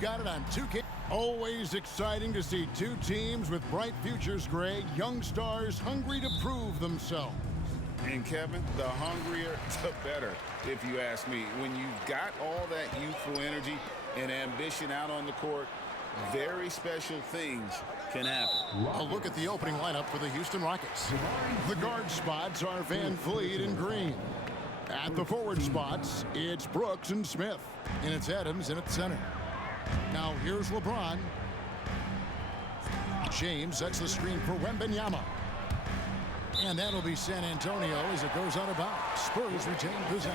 Got it on 2K. Always exciting to see two teams with bright futures, Greg. Young stars hungry to prove themselves. And Kevin, the hungrier, the better, if you ask me. When you've got all that youthful energy and ambition out on the court, very special things can happen. A look at the opening lineup for the Houston Rockets. The guard spots are Van Vliet and Green. At the forward spots, it's Brooks and Smith. And it's Adams in at center. Now here's LeBron. James sets the screen for Wembanyama. And that'll be San Antonio as it goes out of bounds. Spurs retain possession.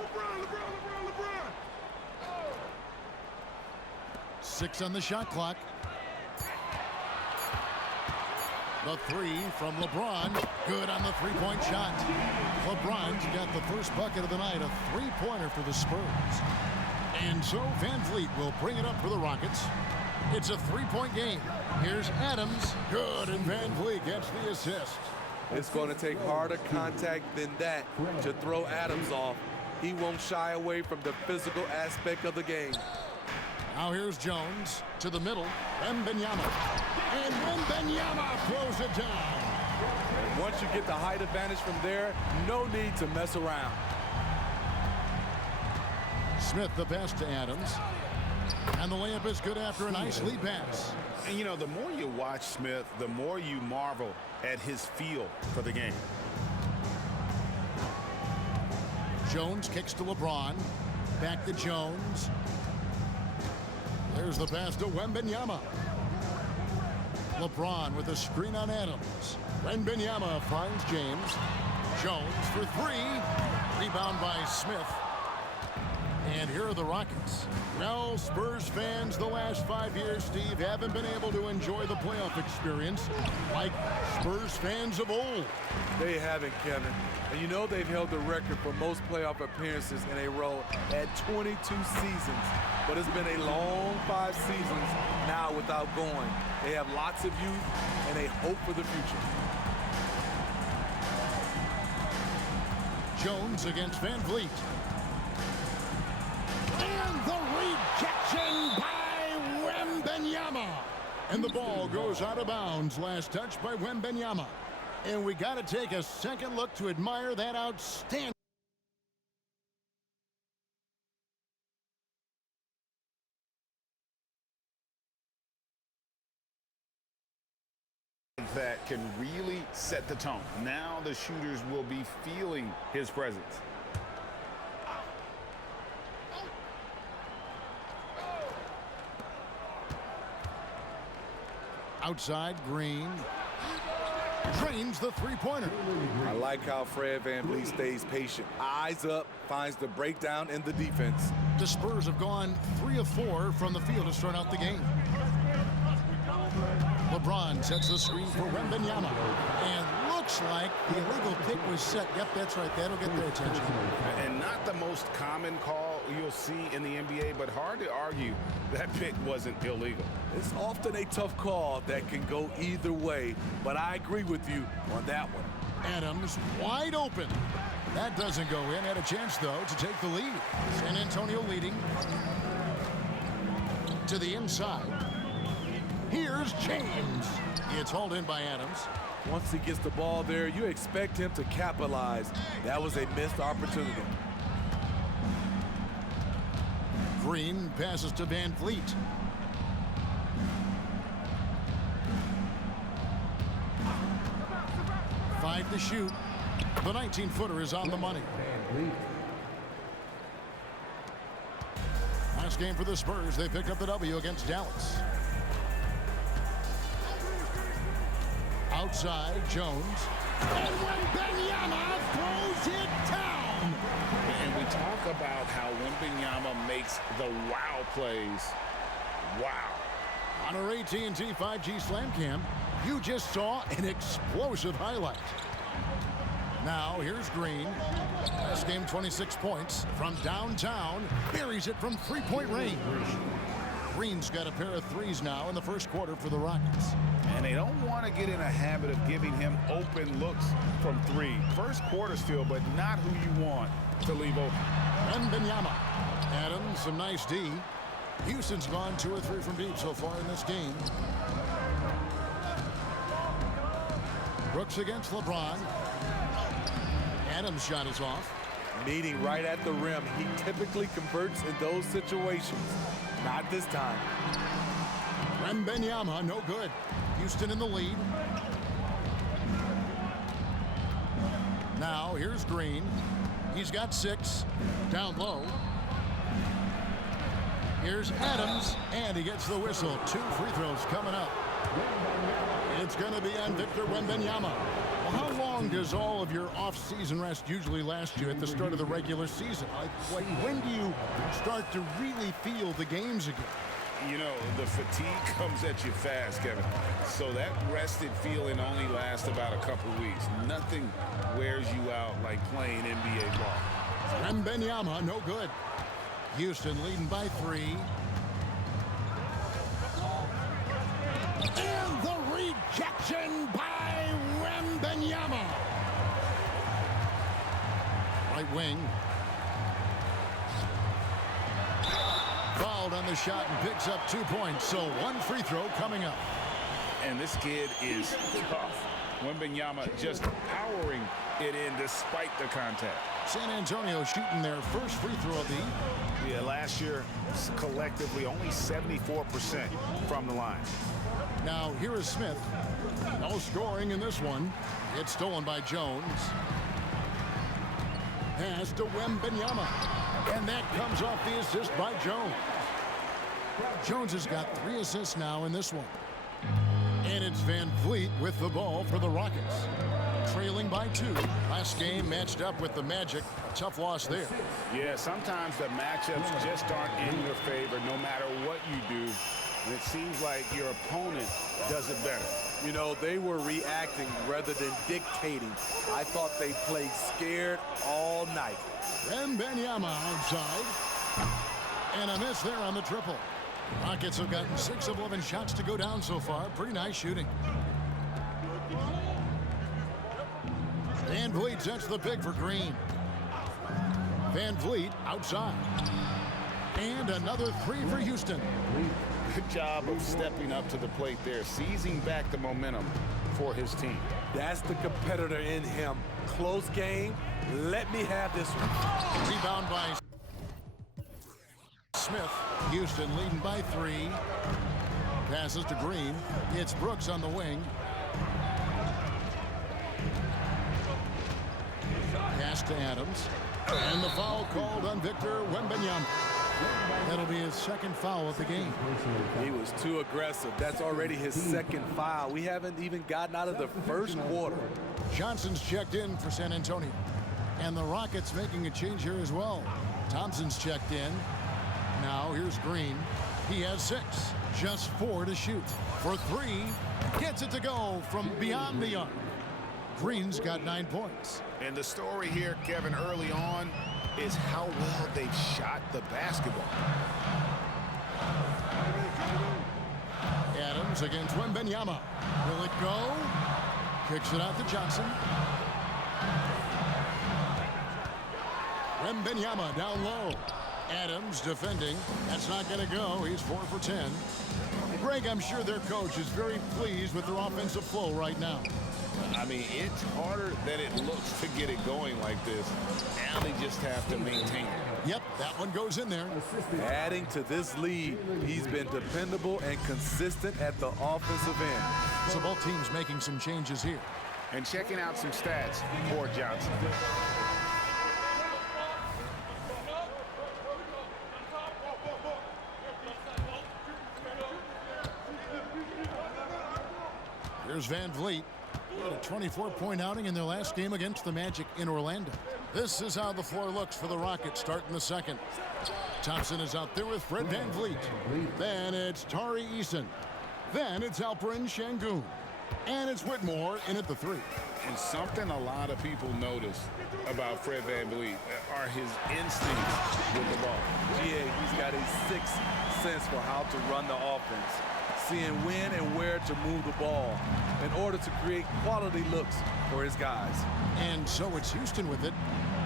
LeBron. 6 on the shot clock. The three from LeBron. Good on the three-point shot. LeBron's got the first bucket of the night, a three-pointer for the Spurs. And so Van Vliet will bring it up for the Rockets. It's a three-point game. Here's Adams. Good, and Van Vliet gets the assist. It's going to take harder contact than that to throw Adams off. He won't shy away from the physical aspect of the game. Now here's Jones to the middle. Wembanyama. And Wembanyama throws it down. And once you get the height advantage from there, no need to mess around. Smith the pass to Adams. And the layup is good after a nice lead pass. And, you know, the more you watch Smith, the more you marvel at his feel for the game. Jones kicks to LeBron. Back to Jones. There's the pass to Wembanyama. LeBron with a screen on Adams. Wembanyama finds James. Jones for three. Rebound by Smith. And here are the Rockets. Well, Spurs fans, the last 5 years, Steve, haven't been able to enjoy the playoff experience like Spurs fans of old. They haven't, Kevin. And you know they've held the record for most playoff appearances in a row at 22 seasons. But it's been a long 5 seasons now without going. They have lots of youth and a hope for the future. Jones against Van Vliet. And the rejection by Wembanyama. And the ball goes out of bounds. Last touch by Wembanyama. And we got to take a second look to admire that outstanding. That can really set the tone. Now the shooters will be feeling his presence. Outside, Green. Drains the three-pointer. I like how Fred VanVleet stays patient. Eyes up, finds the breakdown in the defense. The Spurs have gone 3 of 4 from the field to start out the game. LeBron sets the screen for Wembanyama. And looks like the illegal pick was set. Yep, that's right. That'll get their attention. And not the most common call you'll see in the NBA, but hard to argue that pick wasn't illegal. It's often a tough call that can go either way, but I agree with you on that one. Adams wide open. That doesn't go in. Had a chance, though, to take the lead. San Antonio leading. To the inside. Here's James. It's hauled in by Adams. Once he gets the ball there, you expect him to capitalize. That was a missed opportunity. Green passes to Van Vliet. Five to shoot. The 19-footer is on the money. Last game for the Spurs, they picked up the W against Dallas. Outside, Jones. And Wembanyama throws it down. And we talk about how Wembanyama makes the wow plays. Wow. On our AT&T 5G Slam Cam, you just saw an explosive highlight. Now, here's Green. Last game, 26 points from downtown. Buries it from three-point range. Green's got a pair of threes now in the first quarter for the Rockets. And they don't want to get in a habit of giving him open looks from three. First quarter still, but not who you want to leave open. Wembanyama. Adams, some nice D. Houston's gone 2 or 3 from deep so far in this game. Brooks against LeBron. Adams' shot is off. Meeting right at the rim. He typically converts in those situations. Not this time. Wembanyama, no good. Houston in the lead. Now, here's Green. He's got 6. Down low. Here's Adams, and he gets the whistle. 2 free throws coming up. It's going to be on Victor Wembanyama. Well, how long does all of your off-season rest usually last you at the start of the regular season? Like when do you start to really feel the games again? You know, the fatigue comes at you fast, Kevin. So that rested feeling only lasts about a couple weeks. Nothing wears you out like playing NBA ball. Wembanyama, no good. Houston leading by 3. And the rejection by Wembanyama. Right wing. Fouled on the shot and picks up 2 points. So 1 free throw coming up. And this kid is tough. Wembanyama just powering it in despite the contact. San Antonio shooting their first free throw of the evening. Yeah, last year, collectively, only 74% from the line. Now, here is Smith. No scoring in this one. It's stolen by Jones. Pass to Wembanyama. And that comes off the assist by Jones. Jones has got 3 assists now in this one. And it's Van Vliet with the ball for the Rockets. Trailing by 2. Last game matched up with the Magic. Tough loss there. Yeah, sometimes the matchups just aren't in your favor no matter what you do. And it seems like your opponent does it better. You know, they were reacting rather than dictating. I thought they played scared all night. Wembanyama outside. And a miss there on the triple. Rockets have gotten 6 of 11 shots to go down so far. Pretty nice shooting. Van Vliet sets the pick for Green. Van Vliet outside. And another 3 for Houston. Good job of stepping up to the plate there, seizing back the momentum for his team. That's the competitor in him. Close game. Let me have this one. Rebound by Smith. Houston leading by 3. Passes to Green. It's Brooks on the wing. Pass to Adams. And the foul called on Victor Wembanyama. That'll be his 2nd foul of the game. He was too aggressive. That's already his 2nd foul. We haven't even gotten out of the first quarter. Johnson's checked in for San Antonio. And the Rockets making a change here as well. Thompson's checked in. Now here's Green. He has 6. Just 4 to shoot. For 3. Gets it to go from beyond the arc. Green's got 9 points. And the story here, Kevin, early on is how well they've shot the basketball. Adams against Wembanyama. Will it go? Kicks it out to Johnson. Wembanyama down low. Adams defending. That's not going to go. He's 4 for 10. Greg, I'm sure their coach is very pleased with their offensive flow right now. I mean, it's harder than it looks to get it going like this. Now they just have to maintain it. Yep, that one goes in there. Adding to this lead, he's been dependable and consistent at the offensive end. So both teams making some changes here. And checking out some stats for Johnson. Here's Van Vliet. A 24-point outing in their last game against the Magic in Orlando. This is how the floor looks for the Rockets starting the 2nd. Thompson is out there with Fred Van Vliet. Then it's Tari Eason. Then it's Alperen Şengün. And it's Whitmore in at the 3. And something a lot of people notice about Fred VanVleet are his instincts with the ball. Yeah, he's got a sixth sense for how to run the offense, seeing when and where to move the ball in order to create quality looks for his guys. And so it's Houston with it,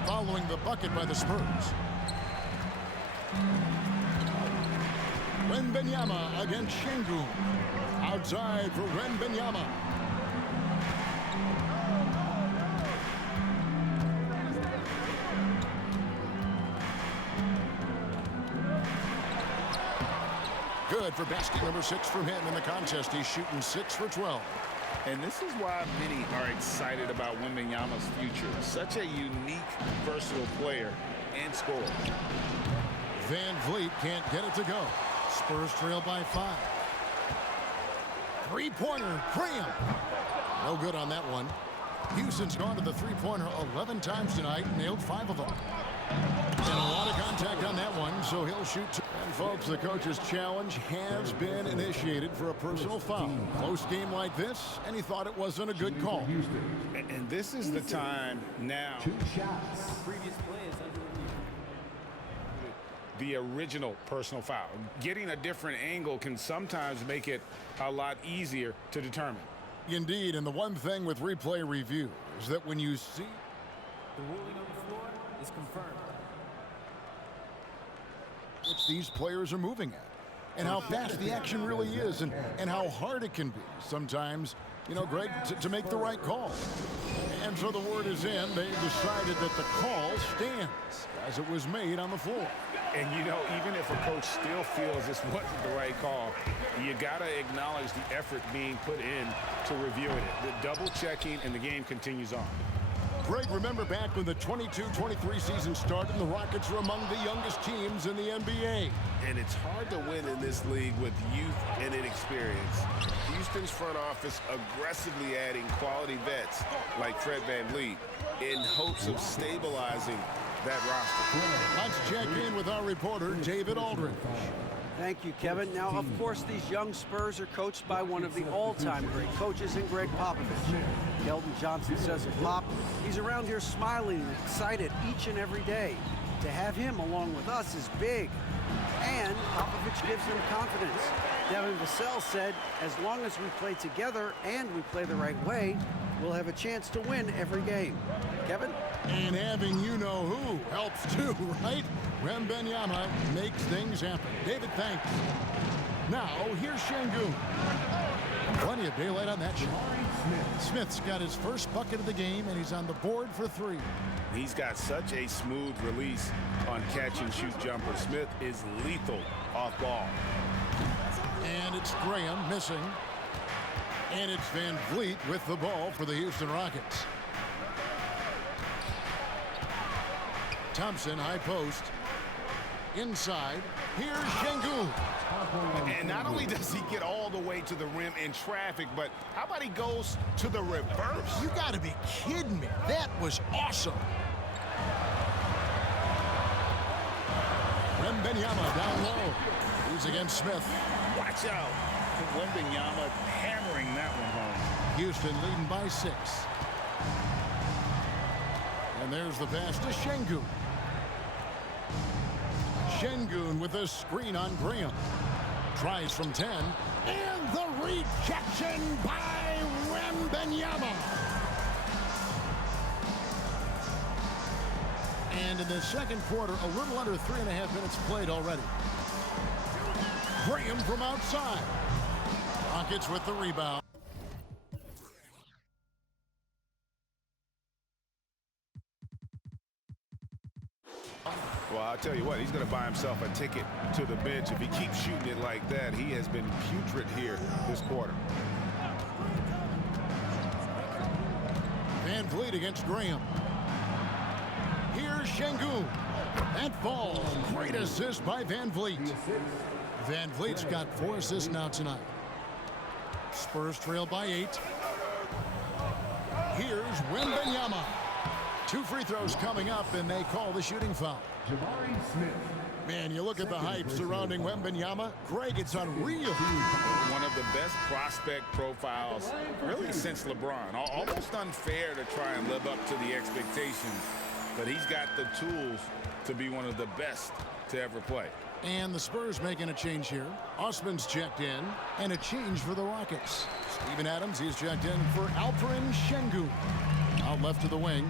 following the bucket by the Spurs. Wembanyama against Şengün. Outside for Wembanyama. Good for basket number 6 from him in the contest. He's shooting 6 for 12. And this is why many are excited about Wembanyama's future. Such a unique, versatile player and scorer. VanVleet can't get it to go. Spurs trail by 5. Three-pointer, Graham. No good on that one. Houston's gone to the three-pointer 11 times tonight, nailed 5 of them. And a lot of contact on that one, so he'll shoot 2. And folks, the coach's challenge has been initiated for a personal foul. Close game like this, and he thought it wasn't a good call. And this is the time now. 2 shots. Previous play is under review. The original personal foul. Getting a different angle can sometimes make it a lot easier to determine. Indeed, and the one thing with replay review is that when you see The ruling on the floor is confirmed. which these players are moving at, and how fast the action really is, and how hard it can be sometimes, you know, Greg, to make the right call. And so the word is in. They've decided that the call stands as it was made on the floor. And, you know, even if a coach still feels this wasn't the right call, you got to acknowledge the effort being put in to reviewing it. The double checking, and the game continues on. Greg, remember back when the 22-23 season started, and the Rockets were among the youngest teams in the NBA. And it's hard to win in this league with youth and inexperience. Houston's front office aggressively adding quality vets like Fred VanVleet in hopes of stabilizing that roster. Let's check in with our reporter, David Aldridge. Thank you, Kevin. Now, of course, these young Spurs are coached by one of the all-time great coaches in Greg Popovich. Keldon Johnson says of Pop, he's around here smiling and excited each and every day. To have him along with us is big. And Popovich gives them confidence. Devin Vassell said, as long as we play together and we play the right way, we'll have a chance to win every game. Kevin? And having you-know-who helps too, right? Wembanyama makes things happen. David, thanks. Now, here's Şengün. Plenty of daylight on that shot. Smith's got his first bucket of the game, and he's on the board for 3. He's got such a smooth release on catch-and-shoot jumper. Smith is lethal off ball. And it's Graham missing. And it's VanVleet with the ball for the Houston Rockets. Thompson, high post. Inside. Here's Şengün. And not only does he get all the way to the rim in traffic, but how about he goes to the reverse? You got to be kidding me. That was awesome. Wembanyama down low. He's against Smith. Watch out. Wembanyama hammering that one home. Houston leading by 6. And there's the pass to Şengün. Şengün with a screen on Graham. Tries from 10. And the rejection by Wembanyama. And in the second quarter, a little under 3.5 minutes played already. Graham from outside. Rockets with the rebound. Well, I'll tell you what, he's going to buy himself a ticket to the bench. If he keeps shooting it like that, he has been putrid here this quarter. VanVleet against Graham. Here's Şengün. That falls. Great assist by VanVleet. VanVleet's got 4 assists now tonight. Spurs trail by 8. Here's Wembanyama. 2 free throws coming up, and they call the shooting foul. Man, you look at the hype surrounding Wembanyama. Greg, it's unreal. One of the best prospect profiles really since LeBron. Almost unfair to try and live up to the expectations, but he's got the tools to be one of the best to ever play. And the Spurs making a change here. Osman's checked in, and a change for the Rockets. Steven Adams, he's checked in for Alperen Şengün. Out left to the wing.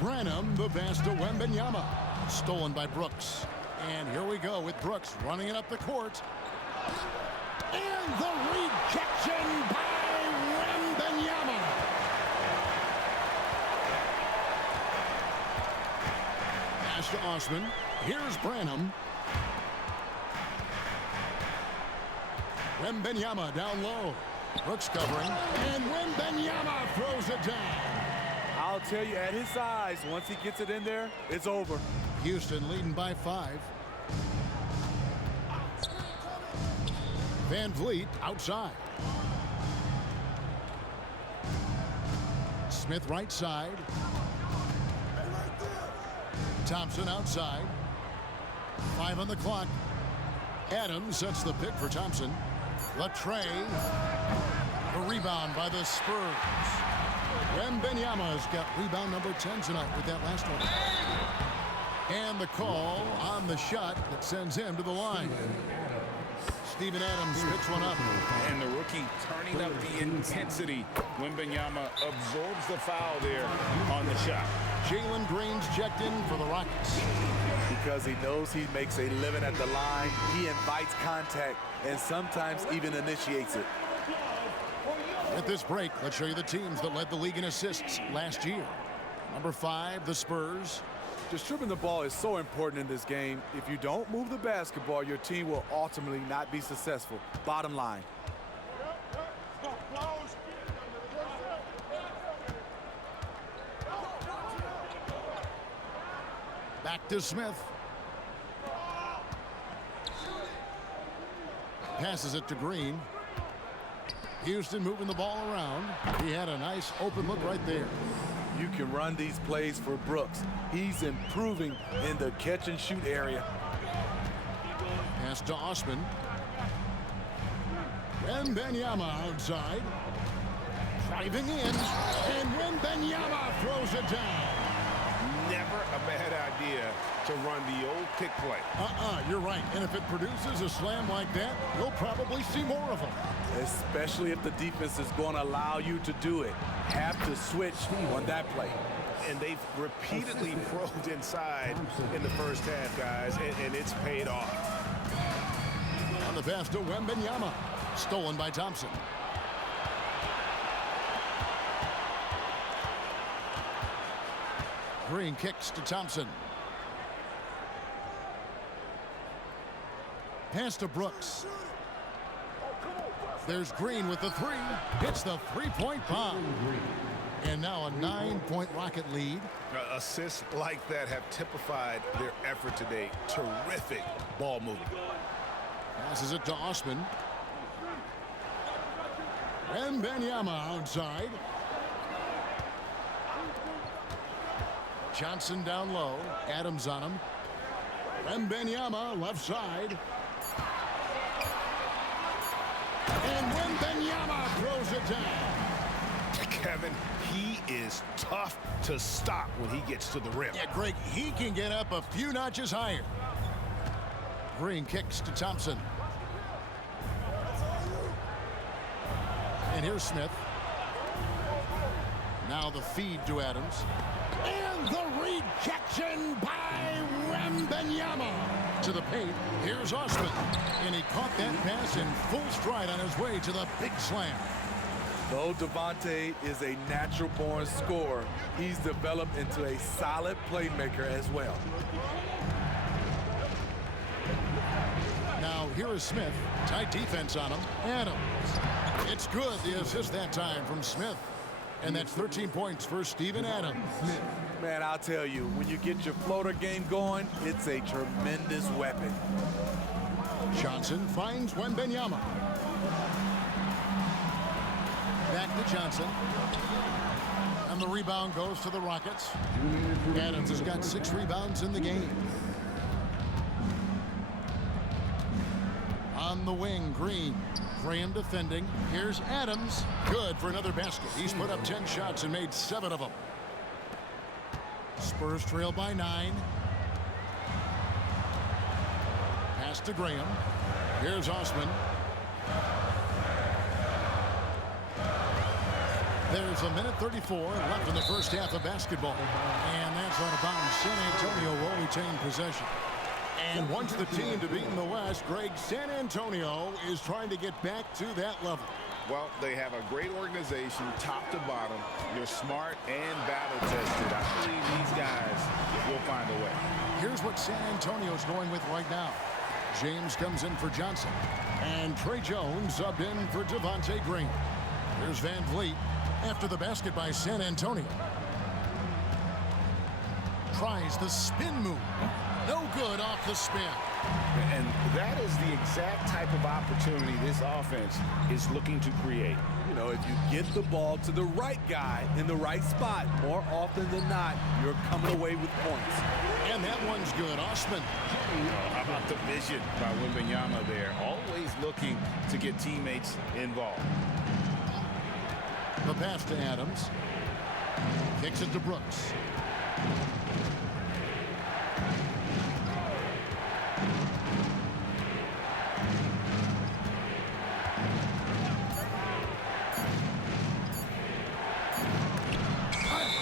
Branham, the pass to Wembanyama. Stolen by Brooks. And here we go with Brooks running it up the court. And the rejection by Wembanyama. Pass to Osman. Here's Branham. Wembanyama down low. Brooks covering. And Wembanyama throws it down. I'll tell you, at his size, once he gets it in there, it's over. Houston leading by 5. Van Vliet outside. Smith right side. Thompson outside. 5 on the clock. Adams sets the pick for Thompson. Latre. The rebound by the Spurs. Wembanyama's got rebound number 10 tonight with that last one. And the call on the shot that sends him to the line. Steven Adams picks one up. And the rookie turning up the intensity. Wembanyama absorbs the foul there on the shot. Jalen Green's checked in for the Rockets. Because he knows he makes a living at the line, he invites contact and sometimes even initiates it. At this break, let's show you the teams that led the league in assists last year. Number 5, the Spurs. Distributing the ball is so important in this game. If you don't move the basketball, your team will ultimately not be successful. Bottom line. Back to Smith. Passes it to Green. Houston moving the ball around. He had a nice open look right there. You can run these plays for Brooks. He's improving in the catch and shoot area. Pass to Osman. Wembanyama outside. Driving in. And Wembanyama throws it down. Never a bad idea to run the old pick play. You're right. And if it produces a slam like that, you'll probably see more of them. Especially if the defense is going to allow you to do it. Have to switch on that play. And they've repeatedly probed inside in the first half, guys, and it's paid off. On the pass to Wembanyama. Stolen by Thompson. Green kicks to Thompson. Pass to Brooks. There's Green with the 3. Hits the three-point bomb. And now a 9-point Rocket lead. Assists like that have typified their effort today. Terrific ball movement. Passes it to Osman. Wembanyama outside. Johnson down low. Adams on him. Wembanyama left side. And Wembanyama throws it down. Kevin, he is tough to stop when he gets to the rim. Yeah, Greg, he can get up a few notches higher. Green kicks to Thompson. And here's Smith. Now the feed to Adams. And the rejection by Wembanyama. To the paint, here's Osman. And he caught that pass in full stride on his way to the big slam. Though Devontae is a natural-born scorer, he's developed into a solid playmaker as well. Now here is Smith. Tight defense on him. Adams. It's good. The assist that time from Smith. And that's 13 points for Steven Adams. Man, I'll tell you, when you get your floater game going, it's a tremendous weapon. Johnson finds Wembanyama. Back to Johnson. And the rebound goes to the Rockets. Adams has got 6 rebounds in the game. On the wing, Green. Graham defending. Here's Adams. Good for another basket. He's put up 10 shots and made 7 of them. Spurs trail by 9. Pass to Graham. Here's Osman. There's a minute 34 left in the first half of basketball. And that's out of bounds. San Antonio will retain possession. And once the team to beat in the West, Greg, San Antonio is trying to get back to that level. Well, they have a great organization, top to bottom. They're smart and battle-tested. I believe these guys will find a way. Here's what San Antonio's going with right now. James comes in for Johnson. And Trey Jones subbed in for Devontae Green. Here's Van Vliet after the basket by San Antonio. Tries the spin move. No good off the spin. And that is the exact type of opportunity this offense is looking to create. You know, if you get the ball to the right guy in the right spot, more often than not, you're coming away with points. And that one's good. Osman. How about the vision by Wembanyama there? Always looking to get teammates involved. The pass to Adams. Kicks it to Brooks.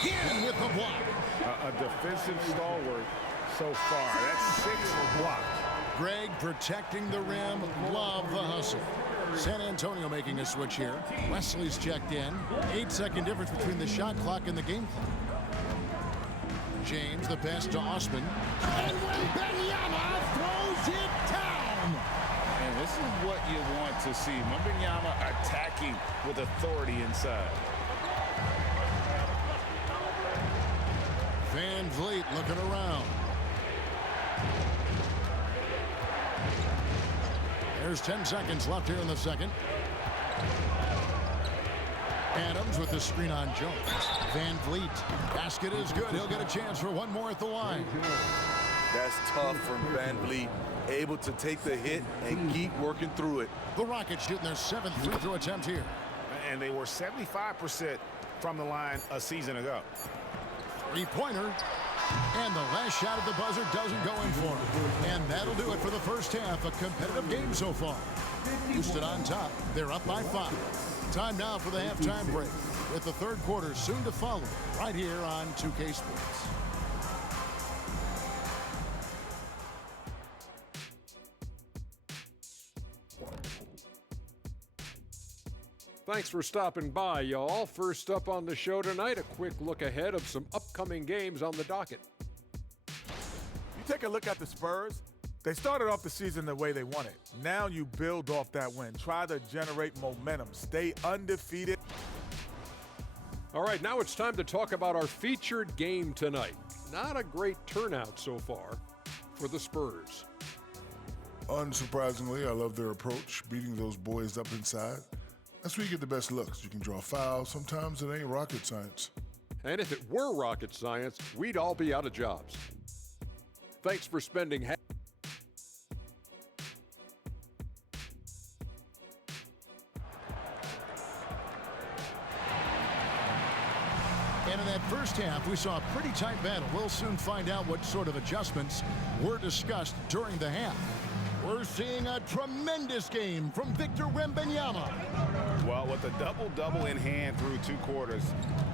Again with the block. A defensive stalwart so far. That's 6 blocks. Greg protecting the rim. Love the hustle. San Antonio making a switch here. Wesley's checked in. 8-second difference between the shot clock and the game clock. James, the pass to Osman. And Wembanyama throws it down. And this is what you want to see. Wembanyama attacking with authority inside. Van Vliet looking around. There's 10 seconds left here in the second. Adams with the screen on Jones. Van Vliet. Basket is good. He'll get a chance for one more at the line. That's tough from Van Vliet. Able to take the hit and keep working through it. The Rockets shooting their 7th free throw attempt here. And they were 75% from the line a season ago. Three-pointer. And the last shot at the buzzer doesn't go in for him. And that'll do it for the first half. A competitive game so far. Houston on top. They're up by 5. Time now for the halftime break, with the third quarter soon to follow right here on 2K Sports. Thanks for stopping by, y'all. First up on the show tonight, a quick look ahead of some upcoming games on the docket. You take a look at the Spurs. They started off the season the way they wanted. Now you build off that win. Try to generate momentum. Stay undefeated. All right, now it's time to talk about our featured game tonight. Not a great turnout so far for the Spurs. Unsurprisingly, I love their approach, beating those boys up inside. That's where you get the best looks. You can draw fouls. Sometimes it ain't rocket science. And if it were rocket science, we'd all be out of jobs. Thanks for spending And in that first half, we saw a pretty tight battle. We'll soon find out what sort of adjustments were discussed during the half. We're seeing a tremendous game from Victor Wembanyama. Well, with a double-double in hand through 2 quarters,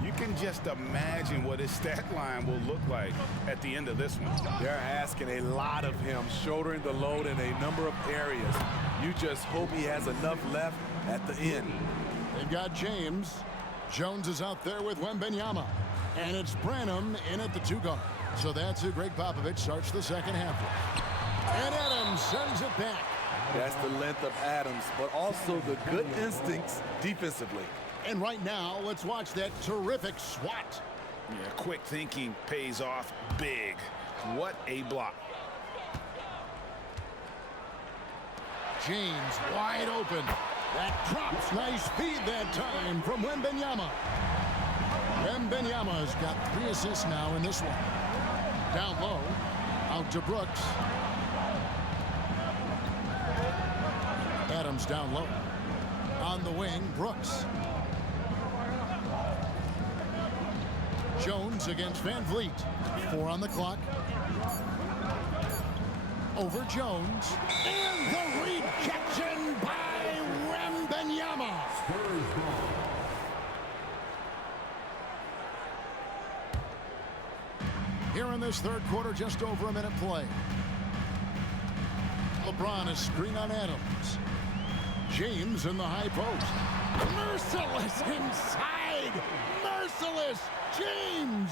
you can just imagine what his stat line will look like at the end of this one. They're asking a lot of him, shouldering the load in a number of areas. You just hope he has enough left at the end. They've got James. Jones is out there with Wembanyama. And it's Branham in at the 2 guard. So that's who Greg Popovich starts the second half with. And Adams sends it back. That's the length of Adams, but also the good instincts defensively. And right now, let's watch that terrific swat. Yeah, quick thinking pays off big. What a block. James wide open. That drops. Nice feed that time from Wembanyama. Wembanyama's got 3 assists now in this one. Down low, out to Brooks. Adams down low. On the wing, Brooks. Jones against Van Vliet. 4 on the clock. Over Jones. And the rejection by Wembanyama. Here in this third quarter, just over a minute play. LeBron is screen on Adams. James in the high post. Merciless inside. Merciless James.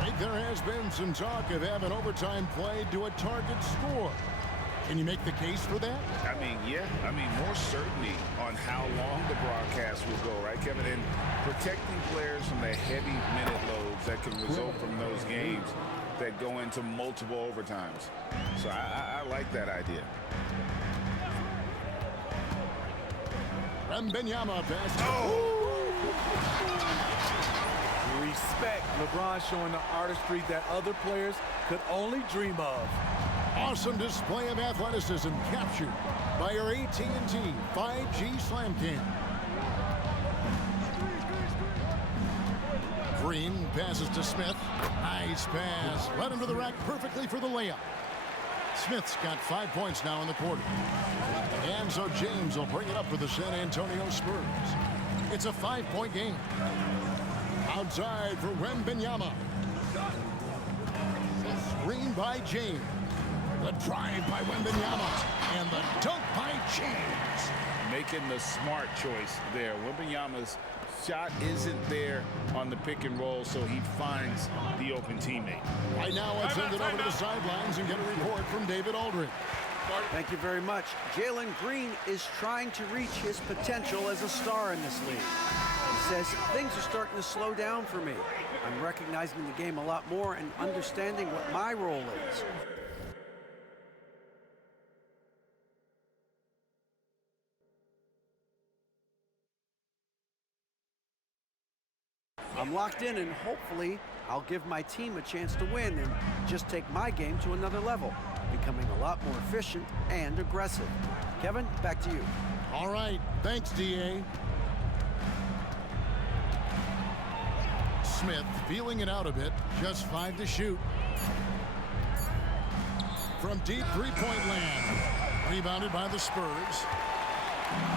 Right, there has been some talk of having overtime played to a target score. Can you make the case for that? I mean, yeah. I mean, more certainty on how long the broadcast will go, right, Kevin? And protecting players from the heavy minute loads that can result from those games that go into multiple overtimes. So I like that idea. Wembanyama pass. Respect. LeBron showing the artistry that other players could only dream of. Awesome display of athleticism captured by our AT&T 5G Slam Cam. Green passes to Smith. Nice pass. Led him to the rack perfectly for the layup. Smith's got 5 points now in the quarter. And so James will bring it up for the San Antonio Spurs. It's a 5-point game. Outside for Wembanyama. Screen by James. The drive by Wembanyama. And the dunk by James. Making the smart choice there. Wembanyama's shot isn't there on the pick and roll, so he finds the open teammate. Right now, let's send it over to the sidelines and get a report from David Aldridge. Thank you very much. Jalen Green is trying to reach his potential as a star in this league. He says things are starting to slow down for me. I'm recognizing the game a lot more and understanding what my role is. I'm locked in, and hopefully I'll give my team a chance to win and just take my game to another level, becoming a lot more efficient and aggressive. Kevin, back to you. All right. Thanks, D.A. Smith feeling it out a bit. Just 5 to shoot. From deep three-point land. Rebounded by the Spurs.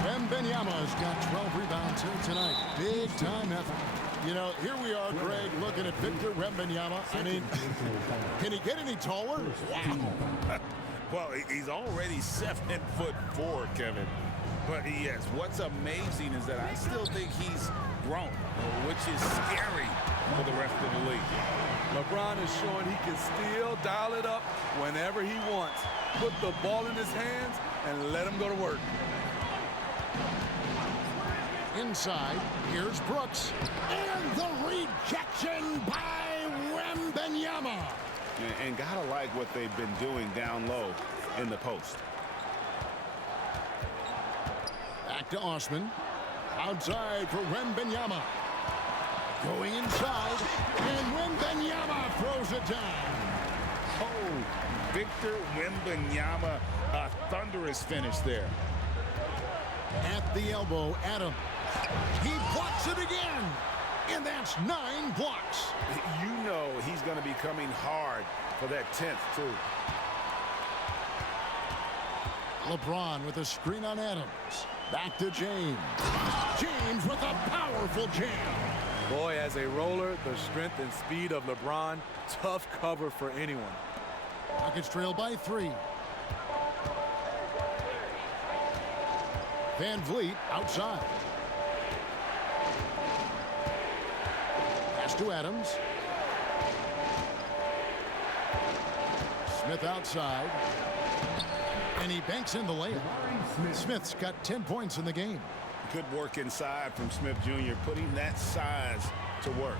Wembanyama's got 12 rebounds here tonight. Big-time effort. You know, here we are, Greg, looking at Victor Wembanyama. I mean, can he get any taller? Wow. Well, he's already 7'4", Kevin. But yes, what's amazing is that I still think he's grown, which is scary for the rest of the league. LeBron is showing he can still dial it up whenever he wants. Put the ball in his hands and let him go to work. Inside, here's Brooks. And the rejection by Wembanyama. And gotta like what they've been doing down low in the post. Back to Osman. Outside for Wembanyama. Going inside. And Wembanyama throws it down. Oh, Victor Wembanyama, a thunderous finish there. At the elbow, Adams. He blocks it again. And that's 9 blocks. You know he's going to be coming hard for that 10th, too. LeBron with a screen on Adams. Back to James. James with a powerful jam. Boy, as a roller, the strength and speed of LeBron, tough cover for anyone. Rockets trail by 3. Van Vliet outside. Pass to Adams. Smith outside. And he banks in the layup. Smith's got 10 points in the game. Good work inside from Smith Jr., putting that size to work.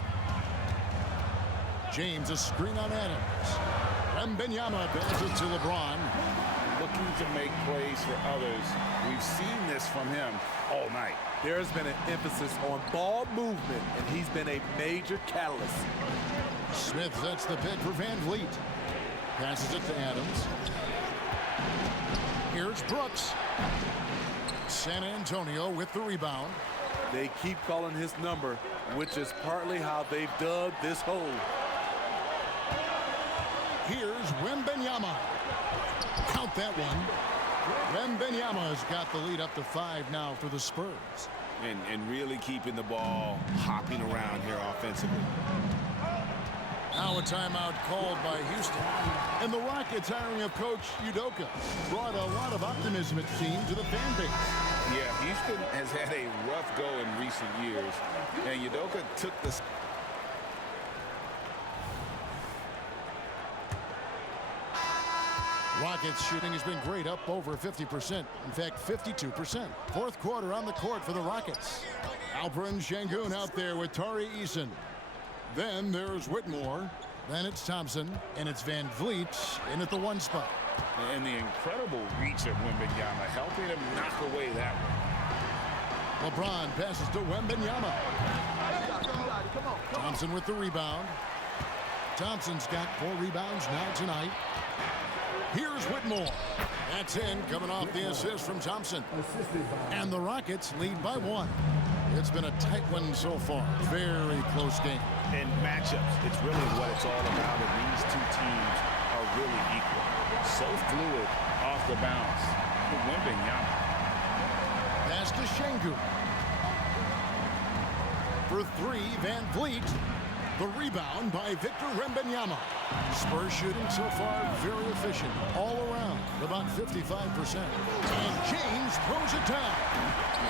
James a screen on Adams. Wembanyama passes to LeBron. looking to make plays for others. We've seen this from him all night. There's been an emphasis on ball movement, and he's been a major catalyst. Smith sets the pick for Van Vliet. Passes it to Adams. Here's Brooks. San Antonio with the rebound. They keep calling his number, which is partly how they've dug this hole. Here's Wembanyama. Count that one. Wembanyama's got the lead up to 5 now for the Spurs. And really keeping the ball hopping around here offensively. Now a timeout called by Houston. And the Rockets hiring of Coach Udoka brought a lot of optimism, it seemed, to the fan base. Yeah, Houston has had a rough go in recent years. And Udoka took the... Rockets shooting has been great, up over 50%. In fact, 52%. Fourth quarter on the court for the Rockets. Alperen Şengün out there with Tari Eason. Then there's Whitmore. Then it's Thompson. And it's Van Vliet in at the 1 spot. And the incredible reach of Wembanyama, helping him knock away that one. LeBron passes to Wembanyama. Thompson with the rebound. Thompson's got 4 rebounds now tonight. Here's Whitmore. That's in, coming off the assist from Thompson. And the Rockets lead by 1. It's been a tight one so far. Very close game. And matchups, it's really what it's all about, and these two teams are really equal. So fluid off the bounce. Wembanyama. Pass to Şengün. For 3, Van Vliet. The rebound by Victor Wembanyama. Spurs shooting so far very efficient all around, about 55%. And James throws it down.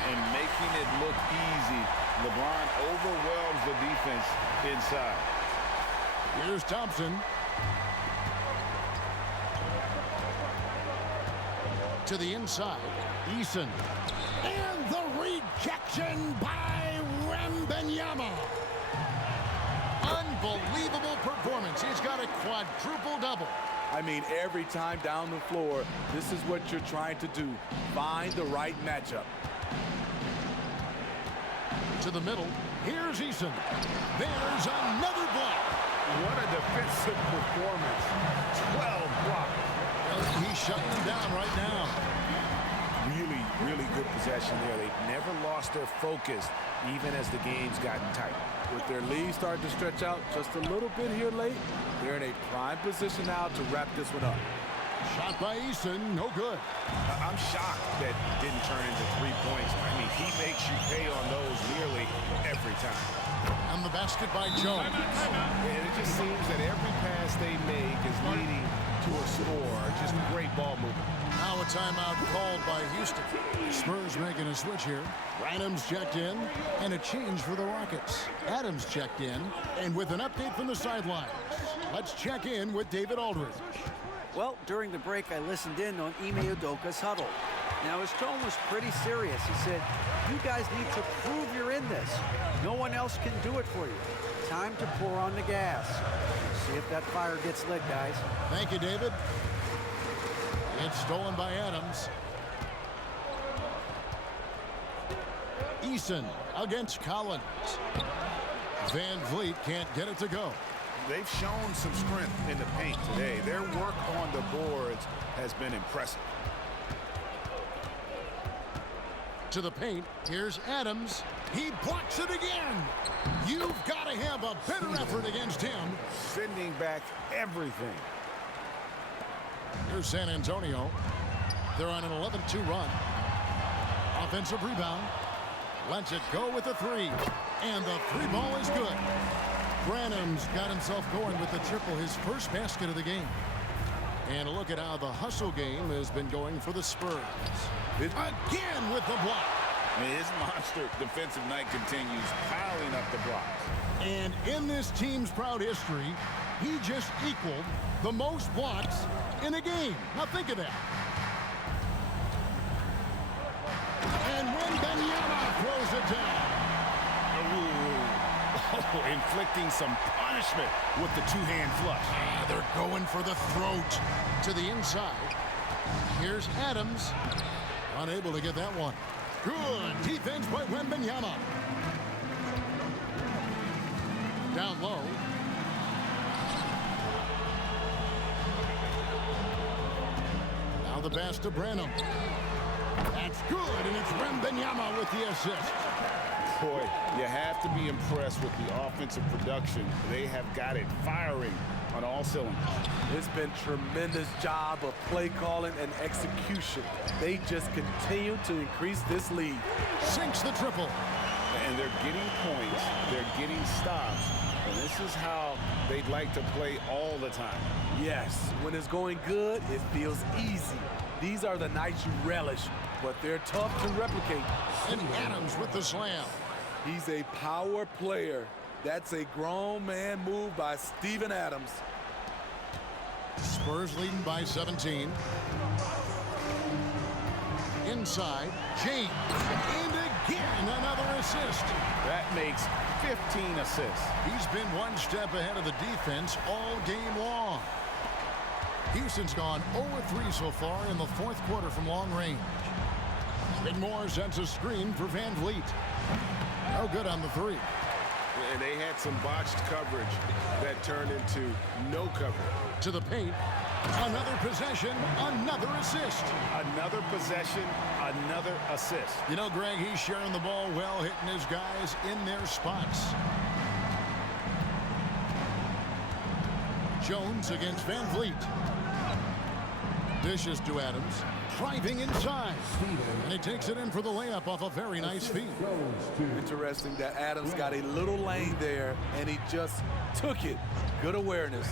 And making it look easy. LeBron overwhelms the defense inside. Here's Thompson. To the inside. Eason. And the rejection by Wembanyama. Unbelievable performance. He's got a quadruple-double. I mean, every time down the floor, this is what you're trying to do. Find the right matchup. To the middle. Here's Eason. There's another block. What a defensive performance. 12 blocks. He's shutting them down right now. Really, really good possession there. They've never lost their focus, even as the game's gotten tight. With their lead starting to stretch out just a little bit here late, they're in a prime position now to wrap this one up. Shot by Eason, no good. I'm shocked that it didn't turn into 3 points. I mean, he makes you pay on those nearly every time. And the basket by Jones. And it just seems that every pass they make is leading to a score. Just great ball movement. Now a timeout called by Houston. Spurs making a switch here. Adams checked in, and a change for the Rockets. Adams checked in, and with an update from the sidelines, let's check in with David Aldridge. Well, during the break, I listened in on Ime Udoka's huddle. Now, his tone was pretty serious. He said, you guys need to prove you're in this. No one else can do it for you. Time to pour on the gas. See if that fire gets lit, guys. Thank you, David. It's stolen by Adams. Eason against Collins. Van Vliet can't get it to go. They've shown some strength in the paint today. Their work on the boards has been impressive. To the paint, here's Adams. He blocks it again. You've got to have a better effort against him. Sending back everything. Here's San Antonio. They're on an 11-2 run. Offensive rebound. Lets it go with the 3. And the 3 ball is good. Branham's got himself going with the triple, his first basket of the game. And a look at how the hustle game has been going for the Spurs. Again with the block. His monster defensive night continues, piling up the blocks. And in this team's proud history, he just equaled the most blocks in a game. Now think of that. And Wembanyama throws it down. Oh, inflicting some punishment with the 2-hand flush. They're going for the throat. To the inside. Here's Adams. Unable to get that one. Good defense by Wembanyama. Down low. Now the pass to Branham. That's good, and it's Wembanyama with the assist. Boy, you have to be impressed with the offensive production. They have got it firing on all cylinders. It's been tremendous job of play calling and execution. They just continue to increase this lead. Sinks the triple. And they're getting points, they're getting stops, and this is how they'd like to play all the time. Yes, when it's going good, it feels easy. These are the nights you relish, but they're tough to replicate. And Adams with the slam. He's a power player. That's a grown man move by Steven Adams. Spurs leading by 17. Inside, James. And again, another assist. That makes 15 assists. He's been one step ahead of the defense all game long. Houston's gone 0-3 so far in the fourth quarter from long range. Whitmore sends a screen for Van Vliet. No good on the three. And they had some botched coverage that turned into no coverage. To the paint. Another possession, another assist. Another possession, another assist. You know, Greg, he's sharing the ball well, hitting his guys in their spots. Jones against Van Vliet. Dishes to Adams. Driving inside. And he takes it in for the layup off a very nice feed. Interesting that Adams got a little lane there, and he just took it. Good awareness.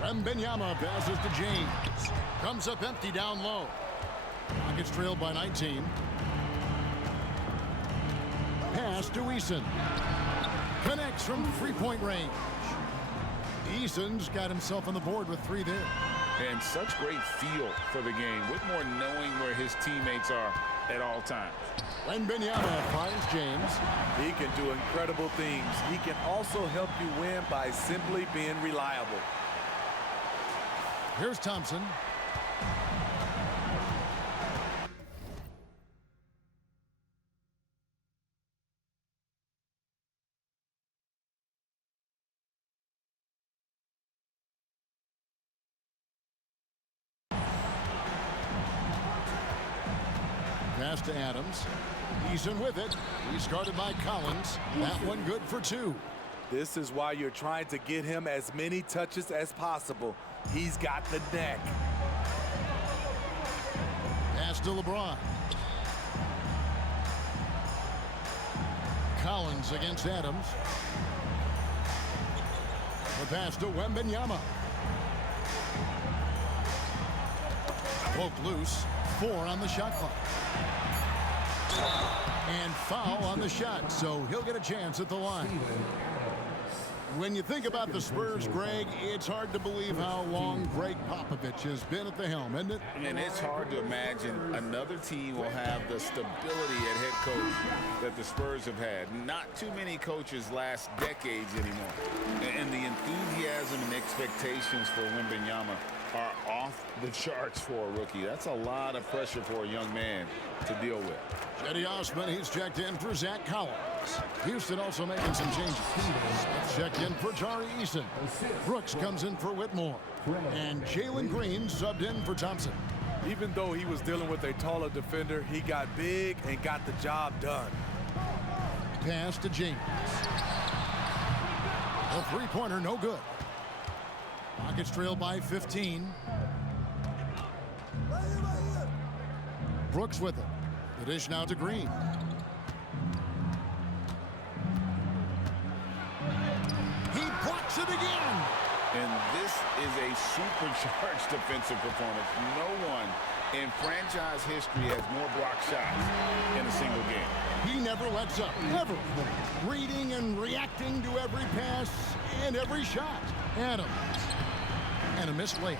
Wembanyama passes to James. Comes up empty down low. Rockets trailed by 19. Pass to Eason. Connects from three-point range. Eason's got himself on the board with three there. And such great feel for the game. Whitmore knowing where his teammates are at all times. Wembanyama finds James. He can do incredible things. He can also help you win by simply being reliable. Here's Thompson. Pass to Adams. Eason with it. He's guarded by Collins. That one good for two. This is why you're trying to get him as many touches as possible. He's got the neck. Pass to LeBron. Collins against Adams. The pass to Wembanyama. Poked loose. 4 on the shot clock. And foul on the shot, so he'll get a chance at the line. When you think about the Spurs, Greg, it's hard to believe how long Greg Popovich has been at the helm, isn't it? And it's hard to imagine another team will have the stability at head coach that the Spurs have had. Not too many coaches last decades anymore. And the enthusiasm and expectations for Wembanyama are off the charts for a rookie. That's a lot of pressure for a young man to deal with. Cedi Osman, he's checked in for Zach Collins. Houston also making some changes. Smith checked in for Tari Eason. Brooks comes in for Whitmore. And Jalen Green subbed in for Thompson. Even though he was dealing with a taller defender, he got big and got the job done. Pass to James. A three-pointer, no good. Rockets trail by 15. Brooks with it. The dish now to Green. He blocks it again. And this is a supercharged defensive performance. No one in franchise history has more block shots in a single game. He never lets up, ever. Reading and reacting to every pass and every shot. Adams. And a missed layup.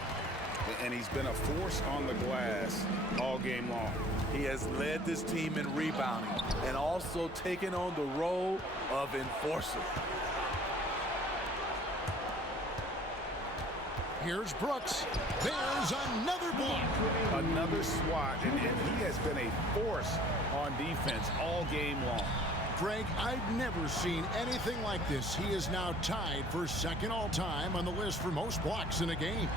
And he's been a force on the glass all game long. He has led this team in rebounding and also taken on the role of enforcer. Here's Brooks. There's another block. Another swat, and he has been a force on defense all game long. Greg, I've never seen anything like this. He is now tied for second all-time on the list for most blocks in a game.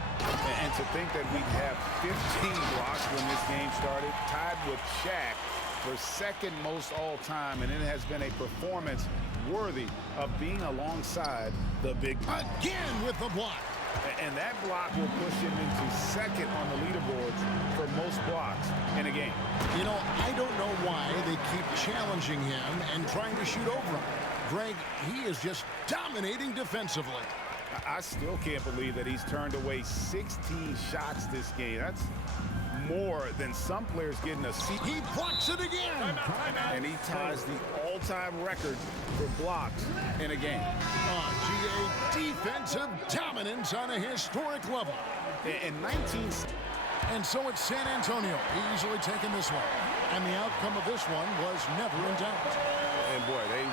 And to think that we'd have 15 blocks when this game started, tied with Shaq for second most all-time, and it has been a performance worthy of being alongside the big man. Again with the block. And that block will push him into second on the leaderboards for most blocks in a game. You know, I don't know why they keep challenging him and trying to shoot over him. Greg, he is just dominating defensively. I still can't believe that he's turned away 16 shots this game. That's more than some players getting a seat. He blocks it again. And he ties the all-time record for blocks in a game. GA, defensive dominance on a historic level. In 19... And so it's San Antonio easily taking this one. And the outcome of this one was never in doubt. And boy, they